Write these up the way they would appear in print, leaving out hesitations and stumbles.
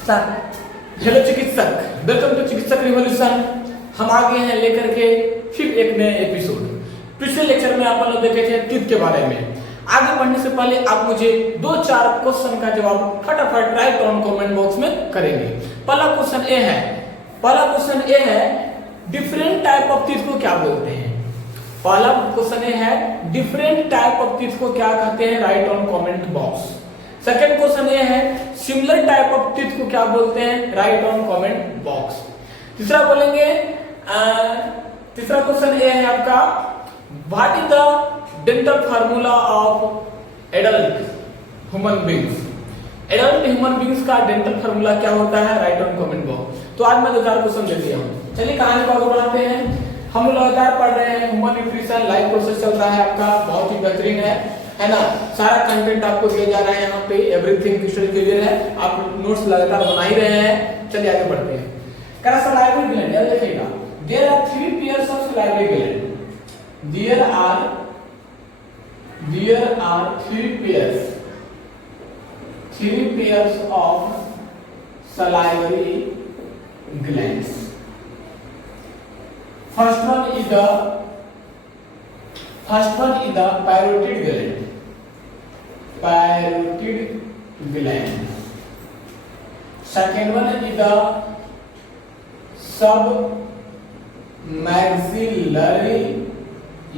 Hello चिकित्सक, welcome to चिकित्सक revolution. हम आ गए हैं लेकर के फिर एक नए एपिसोड। पिछले लेक्चर में आप लोग देखे थे टीथ के बारे में। आगे बढ़ने से पहले आप मुझे 2-4 क्वेश्चन का जवाब फटाफट राइट ऑन कमेंट बॉक्स में करेंगे। पहला क्वेश्चन ए है डिफरेंट टाइप ऑफ टीथ को क्या बोलते हैं। पहला क्वेश्चन ए है डिफरेंट टाइप ऑफ टीथ को क्या कहते हैं, right on comment box. Second question ये है सिमिलर टाइप ऑफ टीथ को क्या बोलते हैं, राइट ऑन कमेंट बॉक्स। तीसरा क्वेश्चन ये है आपका what is the dental formula of adult human beings. Adult human beings का डेंटल फार्मूला क्या होता है, राइट ऑन कमेंट बॉक्स। तो आज मैं 2-4 क्वेश्चन ले लिया हूं। चलिए कहानी को आगे बढ़ाते हैं। हम लोग लगातार पढ़ रहे हैं ह्यूमन न्यूट्रिशन, लाइव प्रोसेस चल रहा है आपका, बहुत ही बेहतरीन है ना। सारा कंटेंट आपको दिया जा रहा है यहाँ पे, एवरीथिंग क्रिस्टल क्लियर है। आप नोट्स लगातार बना ही रहे हैं। चलिए आगे बढ़ते हैं। सलाइवरी ग्लैंड, याद रखिएगा there are 3 pairs of salivary gland. There are 3 pairs of salivary glands. First one is the parotid gland. Second one is the submaxillary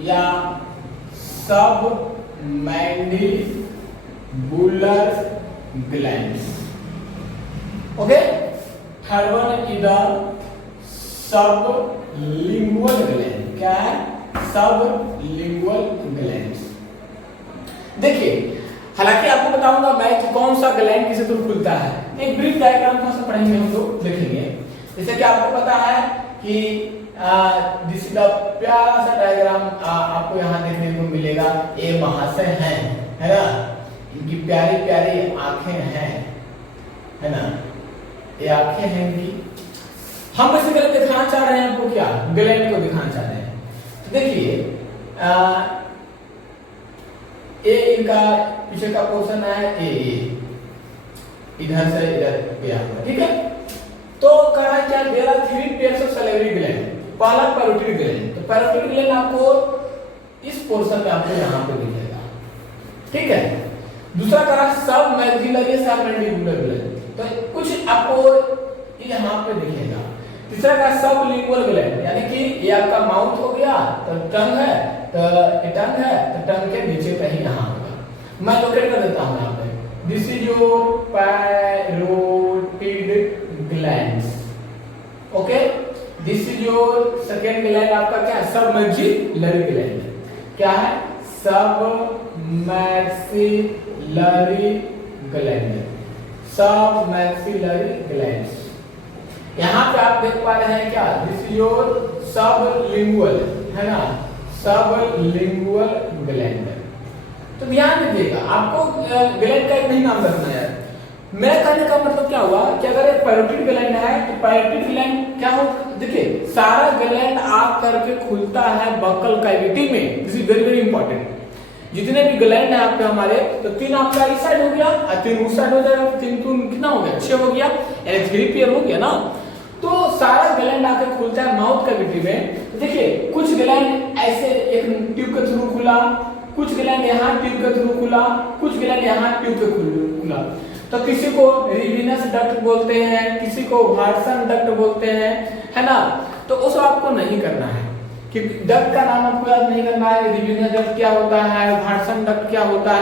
या submandibular glands. Okay. Third one is the sublingual gland. क्या है, sublingual glands। देखिए, हालांकि आपको बताऊंगा मैं कि कौन सा ग्लैंड किसे थ्रू खुलता है। एक ब्रीफ डायग्राम थोड़ा सा पढ़ेंगे हम लोग, देखेंगे। जैसे कि आपको पता है कि दिस इज द प्यारा सा डायग्राम आपको यहाँ देखने को मिलेगा। ये महाशय हैं, है ना, इनकी प्यारी प्यारी आंखें हैं, है ना, ये आंखें हैं इनकी। हम बेसिकली दिखाना चाह रहे हैं आपको क्या, ग्लैंड को दिखाना चाह रहे हैं। तो देखिए ये इनका पीछे का पोर्शन है, ये इधर से इधर गया हुआ, ठीक है। तो कहा क्या, there are 3 pairs of salivary gland. पहला पैरोटिड ग्लैंड, तो पैरोटिड ग्लैंड आपको इस पोर्शन में आपको यहाँ पे दिखेगा, ठीक है। दूसरा कहा सबमैक्सिलरी सबमैंडिबुलर ग्लैंड, तो कुछ आपको यहाँ पे दिखेगा। तीसरा का सबलिंगुअल ग्लैंड, यानी कि ये आपका माउथ हो गया, तो टंग है, तो टंग है, तो टंग के नीचे कहीं यहाँ होगा। मैं लोकेट कर देता हूँ यहाँ पे। This is your parotid glands. Okay, this is your second gland आपका क्या है, सबमैक्सिलरी ग्लैंड। क्या है, सबमैक्सिलरी ग्लैंड, सबमैक्सिलरी ग्लैंड्स। यहाँ पे आप देख पा रहे हैं क्या, दिस इज योर सबलिंगुअल, है ना, सबलिंगुअल ग्लैंड। तो ध्यान दीजिएगा, आपको ग्लैंड का एक नहीं नाम रखना है। मेरा कहने का मतलब क्या हुआ कि अगर एक पैरोटिड ग्लैंड है तो पैरोटिड ग्लैंड क्या हो, देखिए सारा ग्लैंड आ करके खुलता है बक्कल कैविटी में। This is very very important. जितने भी ग्लैंड है आपके हमारे, तो 3 आपका इस साइड हो गया और 3 उस साइड हो जाएगा। 3 कितना हो गया, 6 हो गया, यानी 3 पेयर हो गया ना। तो सारा ग्लैंड आकर खुलता है माउथ कैविटी में। तो देखिए कुछ ग्लैंड ऐसे एक ट्यूब के थ्रू खुला, कुछ ग्लैंड यहाँ ट्यूब के थ्रू खुला, कुछ ग्लैंड यहाँ ट्यूब के खुला। तो किसी को रिविनस डक्ट बोलते हैं, किसी को वाटसन डक्ट बोलते हैं, है ना। तो उस आपको नहीं करना है कि डक्ट का नाम आपको याद नहीं करना है, रिविनस डक्ट क्या होता है, वाटसन डक्ट क्या होता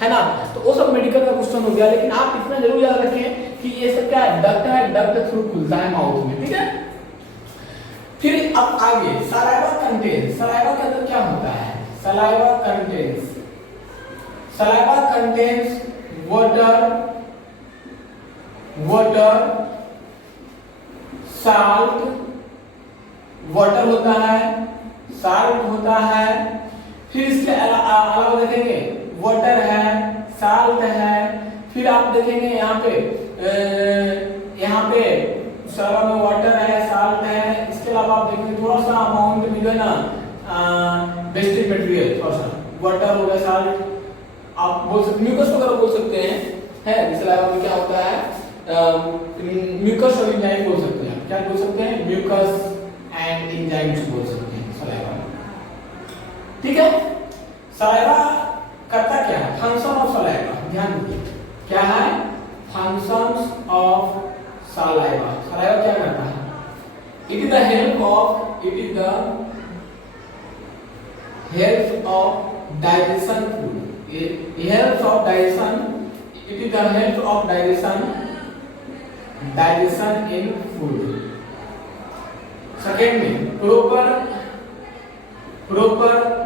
है ना। तो वो सब मेडिकल का क्वेश्चन हो गया, लेकिन आप इतना जरूर याद रखें कि ये सब क्या है, डक्ट है, डक्ट थ्रू खुलता है माउथ में, ठीक है। फिर अब आगे सलाइवा कंटेंस। सलाइवा के अंदर क्या होता है, saliva contains water, salt, water होता है, साल्ट होता है। फिर इसके अलावा देखेंगे वाटर है, साल्ट है। फिर आप देखेंगे यहाँ पे सारा में वाटर है, साल्ट है। इसके अलावा आप देखेंगे थोड़ा सा अमाउंट में जो है ना बेसिक मटेरियल, थोड़ा सा वाटर हो गया, साल्ट आप बोल सकते, म्यूकस वगैरह बोल सकते हैं, है। इसके अलावा क्या होता है, म्यूकस और एंजाइम बोल सकते हैं। क्या बोल सकते हैं? म्यूकस एंड एंजाइम्स बोल सकते हैं सलाइवा। ठीक है, सलाइवा करता क्या है? फंक्शन ऑफ सलाइवा, ध्यान दीजिए क्या है? Functions of saliva. सलाइवा क्या करता है? It is the help of digestion food. it helps of digestion, it is the help of digestion in food. Second में proper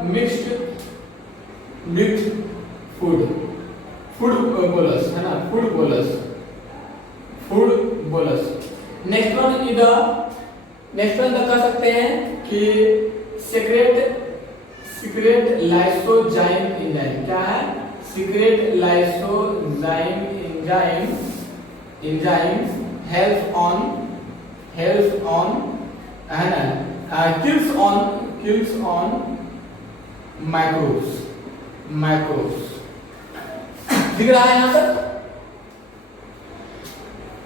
mixed food bolus है ना, food bolus। नेक्स्ट वन कह सकते हैं कि सीक्रेट लाइसोजाइम एंजाइम। क्या है? Secret lysozyme enzyme help on है ना, किल्स ऑन माइक्रोब्स। दिख रहा है यहां तक?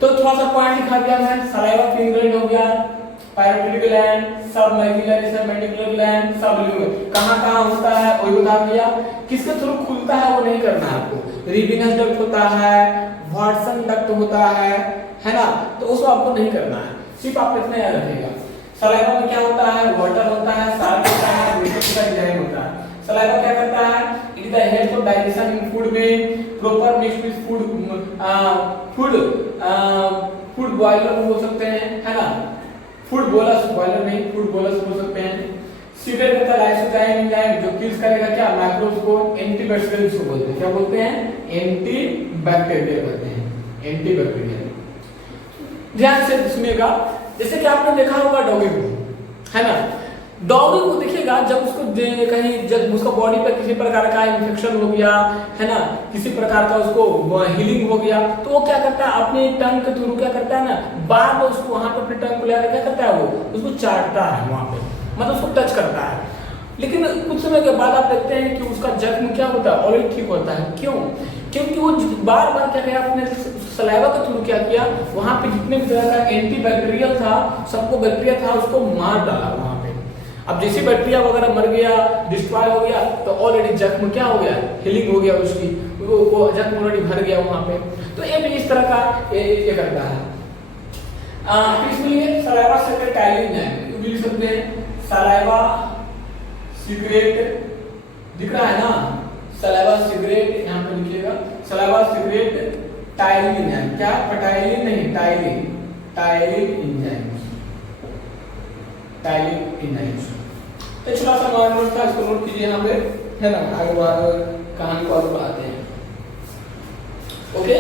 तो थोड़ा सा पॉइंट लिखा दिया है। सलाइवा फिंगरिंग हो गया, पायरोटिक ग्लैंड, सब मैक्सिलरी, सब मैंडिबुलर ग्लैंड, सब लिंगुअल। कहां होता है वो बता दिया। किसके थ्रू खुलता है वो नहीं करना है आपको। रिविनस डक्ट होता है, वाटसन डक्ट होता है ना, तो उसको आपको नहीं करना है, सिर्फ आप इतना याद रखिएगा। सलाइवा में क्या होता है? वाटर होता है, साल्ट होता है, म्यूकस का एंजाइम होता है। सलाइवा क्या करता है? It is the help of digestion in food में, proper mix with food boiler बोल सकते हैं, है ना, फूड बोलस, बॉयलर नहीं, फूड बोलस बोल सकते हैं। सीक्रेट करता है लाइसोजाइम एंजाइम जो किल्स करेगा क्या? माइक्रोब्स को, एंटीबैक्टीरियल को बोलते हैं। क्या बोलते हैं? एंटीबैक्टीरियल कहते हैं, एंटीबैक्टीरियल। ध्यान से सुनिएगा। जैसे कि आपने देखा होगा डॉगी को, है ना, डॉगी को देखिएगा जब उसको कहीं जब उसका बॉडी पे किसी प्रकार का इन्फेक्शन हो गया, है ना, किसी प्रकार का उसको हीलिंग हो गया, तो वो क्या करता है? अपने टंग के थ्रू क्या करता है ना, बार बार उसको वहां पे अपने टंग को लेकर क्या करता है? वो उसको चाटता है वहां पे, मतलब उसको टच करता है। लेकिन कुछ समय के बाद आप देखते हैं कि उसका जख्म क्या होता है? ऑलरेडी ठीक होता है। क्यों? क्योंकि वो बार बार क्या किया, आपने सलाइवा के थ्रू क्या किया, वहां पे जितने भी तरह का एंटीबैक्टीरियल था, सबको बैक्टीरिया था, उसको मार डाला वहां पे। अब जैसे बैक्टीरिया वगैरह मर गया, डिस्ट्रॉय हो गया, तो ऑलरेडी जख्म क्या हो गया? हीलिंग हो गया उसकी, वो जख्म ऑलरेडी भर गया वहां पे। तो ये भी इस तरह का ये करता है। इसलिए सलाइवा सीक्रेट टाइलिंग है, लिख सकते हैं सलाइवा सीक्रेट, दिख रहा है ना, सलाइवा सीक्रेट, यहाँ पे लिखिएगा सलाइवा सीक्रेट टाइलिंग एंजाइम। क्या? पटाइलिन नहीं, टाइलिन एंजाइम। तो छोटा सा नोट था, इसको नोट कीजिए यहाँ पे, है ना, आगे कहानी को आगे बढ़ाते हैं। ओके,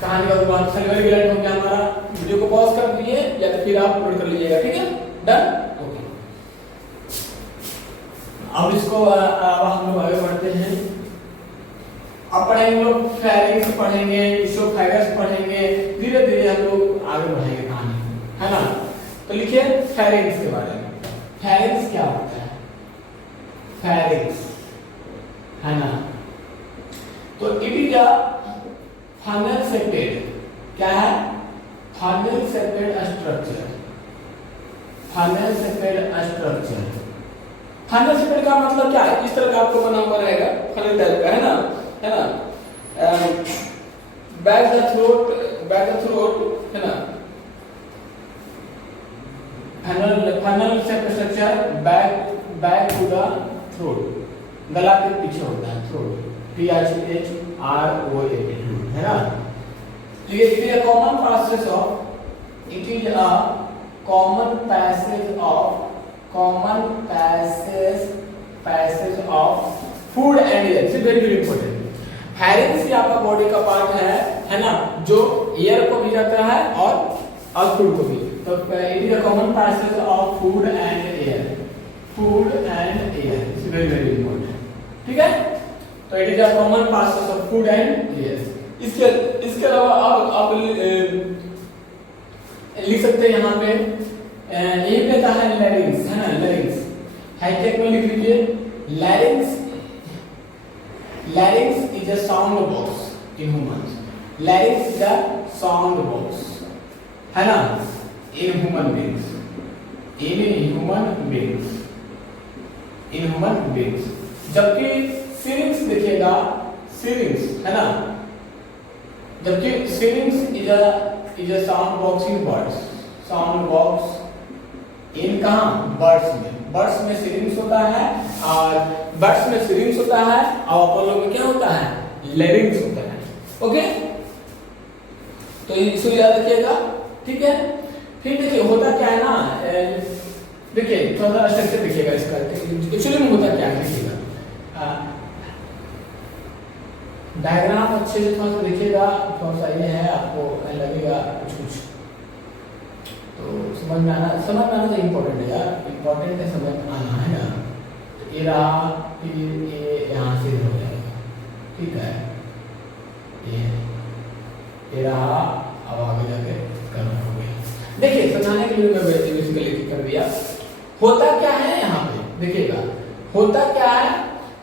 कहानी का बात सलाइवरी ग्लैंड हो गया हमारा। वीडियो को पॉज कर दीजिए या तो फिर आप अपलोड कर लीजिएगा, ठीक है, डन। ओके, अब इसको हम लोग आगे बढ़ते हैं। अब पढ़ेंगे लोग फेरिंग्स पढ़ेंगे, इसोफेगस पढ़ेंगे, धीरे धीरे हम लोग आगे बढ़ेंगे कहानी, है ना। तो लिखिए फेरिंग्स के बारे में। फेरिंग्स क्या होता है? फेरिंग्स, है ना, तो it is a funnel shaped, क्या है? Funnel shaped structure. Funnel shaped structure, funnel shaped का मतलब क्या है? इस तरह का आपको बना हुआ रहेगा, फनल टाइप का, है ना, बैक द थ्रोट, है ना, funnel shaped structure, back to the throat, गला के पीछे होता है थ्रोट, THROAT, है ना। ये it is a common passage of food and air. It's very very important. Pharynx ये आपका बॉडी का पार्ट है ना, जो एयर को भी जाता है और फूड को भी। तो it is a common passage of food and air, it's very very important, ठीक है। तो it is a common passage of food and air. इसके अलावा आप लिख सकते हैं यहाँ पे, यही कहता है लैरिंग्स, है ना, लैरिंग्स हाईटेक में लिख लीजिए। लैरिंग्स is a sound box in humans. लैरिंग्स is a sound box, है ना, in human beings, in human beings, in human beings. जबकि सिरिंक्स देखिएगा, सिरिंक्स, है ना, जबकि सिरिंक्स is a sound box in birds, sound box in कहां, बर्ड्स में, बर्ड्स में सिरिंक्स होता है, और बर्ड्स में सिरिंक्स होता है, और अपन लोग में क्या होता है, लैरिंक्स होता है। ओके, तो इसको याद रखिएगा, ठीक है। फिर देखिए होता क्या है ना, देखिए थोड़ा सा स्ट्रक्चर देखिएगा इसका, एक्चुअली में होता क्या है देखिएगा, डायग्राम अच्छे से थोड़ा सा देखिएगा, थोड़ा सा ये है, आपको लगेगा कुछ कुछ, तो समझ में आना तो इम्पोर्टेंट है यार, इम्पोर्टेंट है, समझ में आना है ना। तो ये रहा, फिर ये यहाँ से हो जाएगा, ठीक है, ये रहा, अब आगे जाके करना हो गया। देखिए समझाने के लिए मैं बेसिकली कर दिया। होता क्या है यहाँ पे देखिएगा, होता क्या है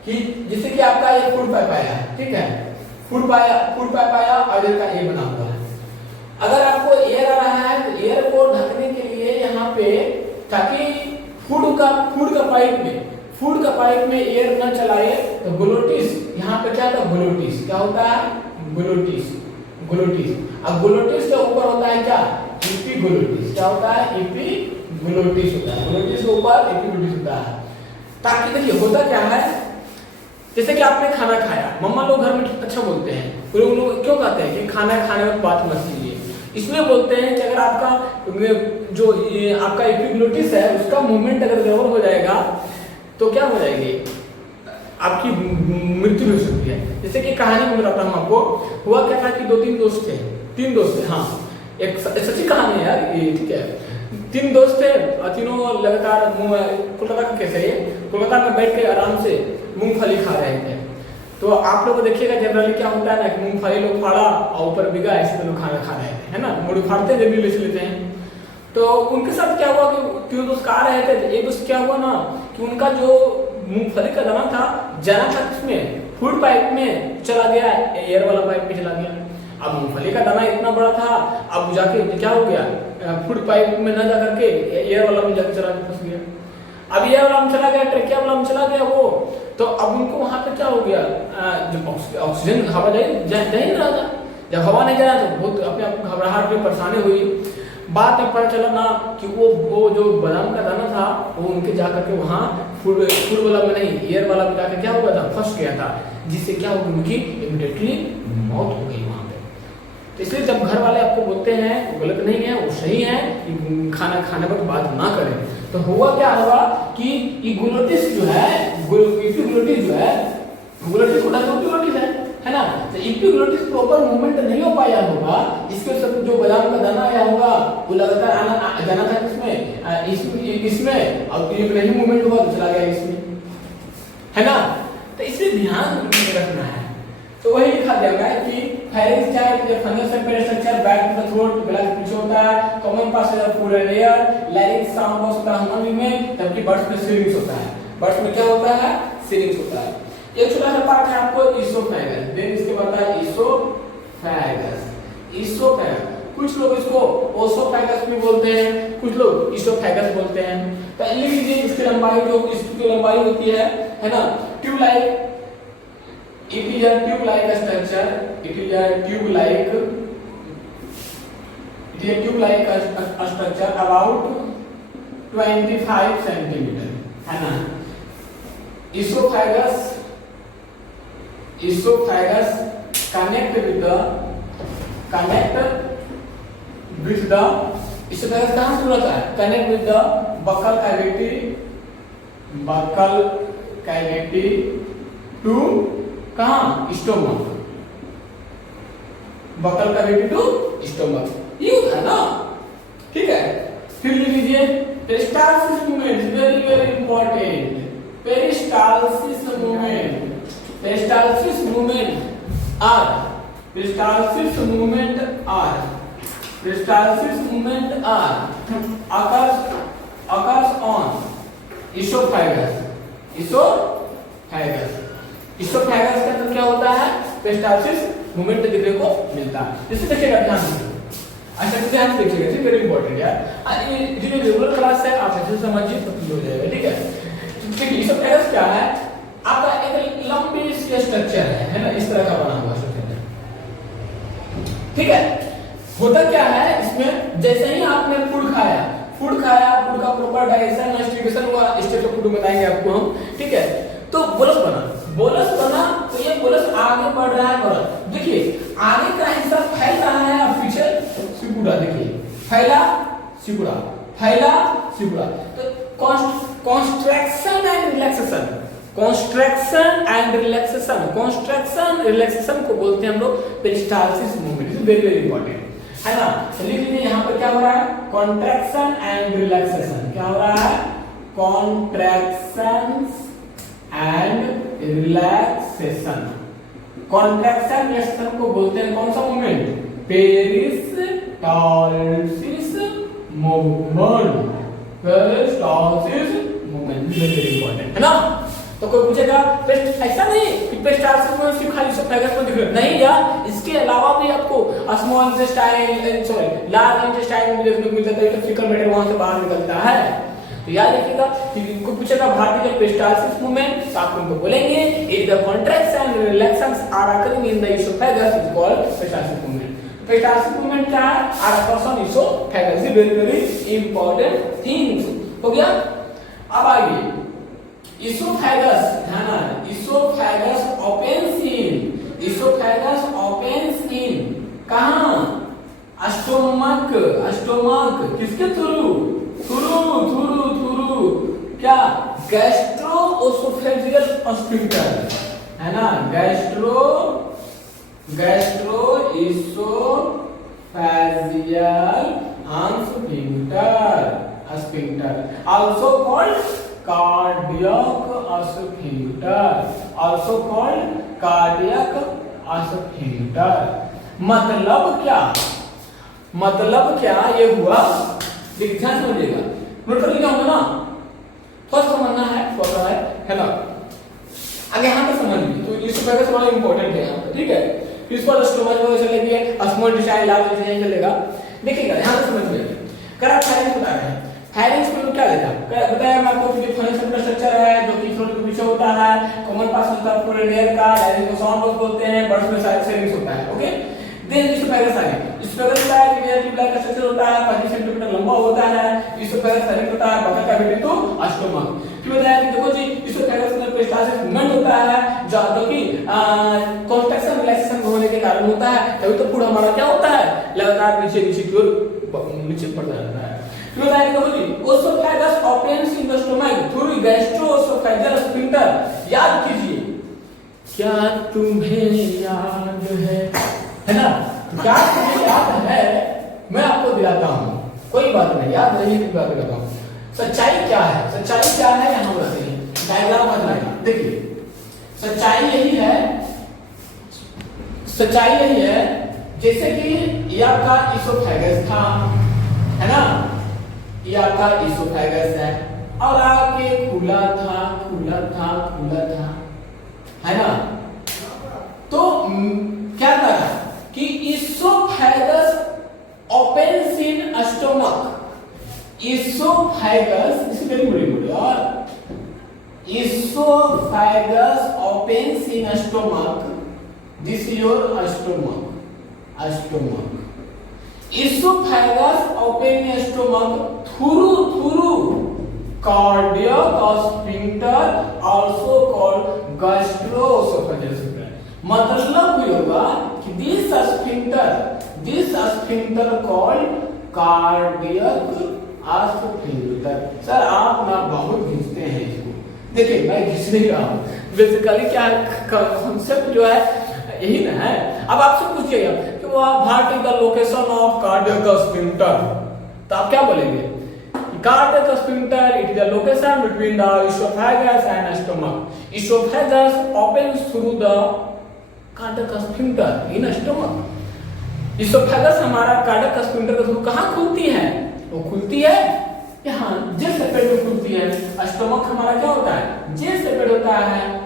कि जैसे कि आपका ये फूड पाइप आया, ठीक है, फूड पाइप आया और इधर का ए बना हुआ है। अगर आपको एयर आ रहा है तो एयर को ढकने के लिए यहाँ पे, ताकि फूड का पाइप में एयर न चलाए, तो ग्लोटिस, यहाँ पे क्या था, ग्लोटिस, क्या होता है, ग्लोटिस, अब ग्लोटिस के ऊपर होता है क्या, एपिग्लोटिस, क्या होता है, एपिग्लोटिस होता है, ग्लोटिस के ऊपर एपिग्लोटिस होता है। ताकि देखिए होता क्या है, जैसे कि आपने खाना खाया, मम्मा लोग घर में अच्छा बोलते हैं, वो लोग क्यों कहते हैं कि खाना खाने में बात मत कीजिए, इसलिए बोलते हैं कि अगर आपका जो आपका एपिग्लोटिस है उसका मूवमेंट अगर गड़बड़ हो जाएगा तो क्या हो जाएगी, आपकी मृत्यु हो सकती है। जैसे कि कहानी में बताता हूँ आपको, हुआ क्या था कि तीन दोस्त थे, हाँ, एक सच्ची कहानी है यार ये, ठीक है। 3 दोस्त थे और तीनों लगातार कोलकाता का कैसे है, कोलकाता में बैठ के आराम से मूंगफली खा रहे थे। तो आप लोग देखिएगा जनरली क्या होता है ना कि मूंगफली लोग फाड़ा और ऊपर बिगा, ऐसे तो लोग खाना खा रहे थे, है ना, मुड़ फाड़ते हैं जब भी ले लेते हैं। तो उनके साथ क्या हुआ कि 3 दोस्त खा रहे थे, एक दोस्त क्या हुआ ना कि उनका जो मूंगफली का दाना था, जाना था किसमें, फूड पाइप में चला गया, एयर वाला पाइप में चला गया। अब मूंगफली का दाना इतना बड़ा था, अब जाके क्या हो गया, फूड पाइप में न जाकर के एयर वाला में जाकर चला फंस गया। अब एयर वाला में चला गया, ट्रैकिया वाला में चला गया वो, तो अब उनको वहां पे क्या हो गया, जब ऑक्सीजन हवा जा ही नहीं रहा था, जब हवा नहीं जा रहा तो बहुत अपने आप घबराहट में परेशानी हुई। बाद में पता चला ना कि वो जो बादाम का दाना था वो उनके जाकर के वहाँ फूड वाला में नहीं, एयर वाला में जाकर क्या हो गया था, फंस गया था, जिससे क्या हो गया, उनकी इमीडिएटली मौत हो गई वहाँ पे। तो इसलिए जब घर वाले आपको बोलते हैं वो गलत नहीं है, वो सही है कि खाना खाने पर बात ना करें। तो हुआ क्या हुआ कि ग्लोटिस जो है, एपिग्लोटिस जो है, ग्लोटिस को एपिग्लोटिस है ना, तो एपिग्लोटिस प्रॉपर मूवमेंट नहीं हो पाया होगा, इसके सब जो बादाम का दाना आया होगा वो लगातार जाना था इसमें और ये नहीं मूवमेंट हुआ तो चला गया इसमें, है ना। तो इसलिए ध्यान रखना है। तो वही लिखा जाएगा कि firing charge fungus structure back to the throat, गला के पीछे होता है, common passage of food and air, larynx sound box होता है ह्यूमन में, जबकि बर्ड्स में सिरिंक्स होता है, बर्ड्स में क्या होता है, सिरिंक्स होता है। एक छोटा सा पार्ट है आपको इसोफेगस, देन इसके बाद है इसोफेगस, कुछ लोग इसको ओसोफेगस भी बोलते हैं, कुछ लोग इसोफेगस बोलते हैं। तो लिख लीजिए इसकी लंबाई, जो इसकी लंबाई होती है ना, tube like, it is a tube like structure, it is a tube like structure about 25 centimeter, है ना। esophagus connect with the esophagus कहाँ से होता है, connect with the buccal cavity to कहाँ, stomach, buccal cavity to stomach, ये होता है ना, ठीक है। फिर लिख लीजिए peristalsis movement, very very important, peristalsis movement are occurs on esophagus, esophagus के अंदर क्या होता है, पेरिस्टालसिस मूवमेंट देखने को मिलता है। जैसे देखिएगा ध्यान से, अच्छा ध्यान से देखिएगा, वेरी इंपॉर्टेंट यार। ये जो रेगुलर क्लास है आप अच्छे से समझिए तो क्लियर हो जाएगा, ठीक है। देखिए इसोफेगस क्या है, आपका एक लंबी इसका स्ट्रक्चर है ना, इस तरह का बना हुआ स्ट्रक्चर, ठीक है। होता क्या है इसमें, जैसे ही आपने फूड खाया, फूड का प्रॉपर डाइजेशन मास्टिकेशन हुआ, स्टेज ऑफ फूड बताएंगे आपको हम, ठीक है। तो बोलस बना तो ये बोलस आगे बढ़ रहा है, देखिए आगे का हिस्सा फैल रहा है और पीछे सिकुड़ा, देखिए फैला सिकुड़ा, फैला सिकुड़ा। तो contraction and relaxation, contraction relaxation को बोलते हैं हम लोग peristalsis movement, is very important, है ना। तो लिख लीजिए यहाँ पर क्या हो रहा है, कॉन्ट्रैक्शन एंड रिलैक्सेशन। क्या हो रहा है, contraction and relaxation. Contraction relaxation को बोलते हैं कौन सा movement, peristalsis movement, peristalsis movement, very important, है ना। तो कोई पूछेगा ऐसा नहीं कि पेरिस्टालसिस में सिर्फ खाली इसोफेगस में दिख रहा है, नहीं यार, इसके अलावा भी आपको small intestine, sorry large intestine में देखने को मिलता है, तो फीकल मैटर वहां से बाहर निकलता है। तो याद रखिएगा, इनको पूछेगा भारतीय पेरिस्टालसिस मूवमेंट, तो आप उनको बोलेंगे it the contraction and relaxation are occurring in the esophagus is called peristalsis movement. Peristalsis movement क्या है, are occurs on esophagus, is very important things. हो गया। अब आइए इसोफेगस, ध्यान रखना, इसोफेगस ओपन्स इन कहां, स्टोमक, किसके थ्रू, क्या, गैस्ट्रोएसोफेजियल स्फिंक्टर, है ना, gastro-oesophageal sphincter, also called cardiac sphincter, मतलब क्या ये हुआ, ध्यान समझिएगा, नोट कर लिया होगा ना, फर्स्ट समझना है ना। आगे यहाँ पे समझ लीजिए, तो इसोफेगस बड़ा इंपॉर्टेंट है यहाँ पे, ठीक है। इस पर स्टोमच में चलेगी, स्मॉल इंटेस्टाइन, लार्ज इंटेस्टाइन चलेगा, देखिएगा ध्यान से समझिए। करा फायरिंग बता रहे हैं, फायरिंग में क्या देखा, बताया मैं आपको कि फाइनल स्ट्रक्चर है जो कि थ्रोट के पीछे होता है, कॉमन पास होता है पूरे लेयर का, डायरेक्ट को साउंड बॉक्स बोलते हैं, बर्ड्स में साइड सेलिंग्स होता है, ओके। देन इसोफेगस आगे, इसोफेगस का लेयर की ब्लैक स्ट्रक्चर होता है, 25 सेंटीमीटर लंबा होता है, इसोफेगस कनेक्ट होता है बगल कैविटी टू स्टोमक। फिर बताया कि देखो जी इसोफेगस में पेरिस्टालसिस मूवमेंट होता है जो कि कॉन्ट्रैक्शन रिलैक्सेशन होने के कारण होता है, तभी तो फूड हमारा क्या होता है, लगातार नीचे की ओर नीचे बढ़ जाता है। फिर बताया कि देखो जी esophagus opens in the stomach through gastroesophageal sphincter. याद कीजिए, क्या तुम्हें याद है ना, क्या तुम्हें याद है, मैं आपको दिलाता हूं, कोई बात नहीं, याद नहीं की बात करता हूं। सच्चाई क्या है यहां बताते हैं, डायग्राम बनाइए, देखिए सच्चाई यही है, जैसे कि ये आपका इसोफेगस था, है ना, ये आपका इसोफेगस है और आगे खुला था, है ना। तो क्या करा कि esophagus opens in stomach, oesophagus opens in stomach, this is your stomach, esophagus open in stomach through cardiac sphincter, also called gastroesophageal sphincter। मतलब ये होगा कि this sphincter called cardiac sphincter। Sir आप ना बहुत घिसते हैं इसको, देखिए मैं घिस नहीं रहा हूँ, बेसिकली क्या कॉन्सेप्ट जो है यही ना है। अब आपसे पूछिएगा कि what is the location of cardiac sphincter, तो आप क्या बोलेंगे, cardiac sphincter it is the location between the oesophagus and stomach. Oesophagus opens through the cardiac sphincter in stomach. Oesophagus हमारा कार्डियक स्फिंक्टर के थ्रू कहां खुलती है, वो खुलती है यहाँ जे सेपरेट में खुलती है। स्टमक हमारा क्या होता है, जे सेपरेट होता है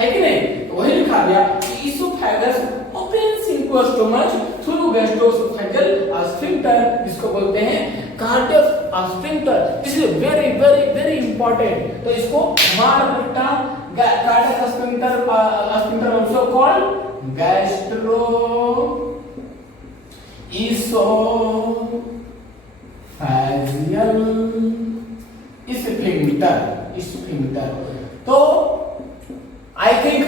कि नहीं, तो वही लिखा गया कि esophagus opens into stomach through gastroesophageal sphincter, जिसको बोलते हैं cardiac sphincter. This is very very very important. तो इसको मारपिटा cardiac sphincter also called gastroesophageal sphincter. तो आई थिंक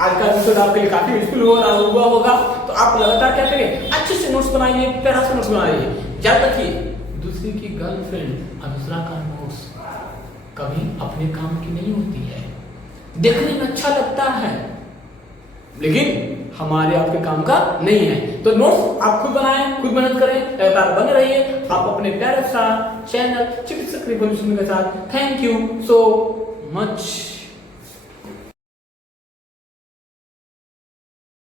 आज का एपिसोड आपके लिए काफी यूजफुल हुआ होगा। तो आप लगातार क्या करिए, अच्छे से नोट्स बनाइए, प्यारा से नोट्स बनाइए। याद रखिए, दूसरे की गर्लफ्रेंड और दूसरा का नोट्स कभी अपने काम की नहीं होती है। देखने में अच्छा लगता है लेकिन हमारे आपके काम का नहीं है। तो नोट्स आप खुद बनाएं, खुद मेहनत करें, लगातार बने रहिए आप अपने प्यारे सा चैनल चिकित्सक रिवॉल्यूशन के साथ। Thank you so much.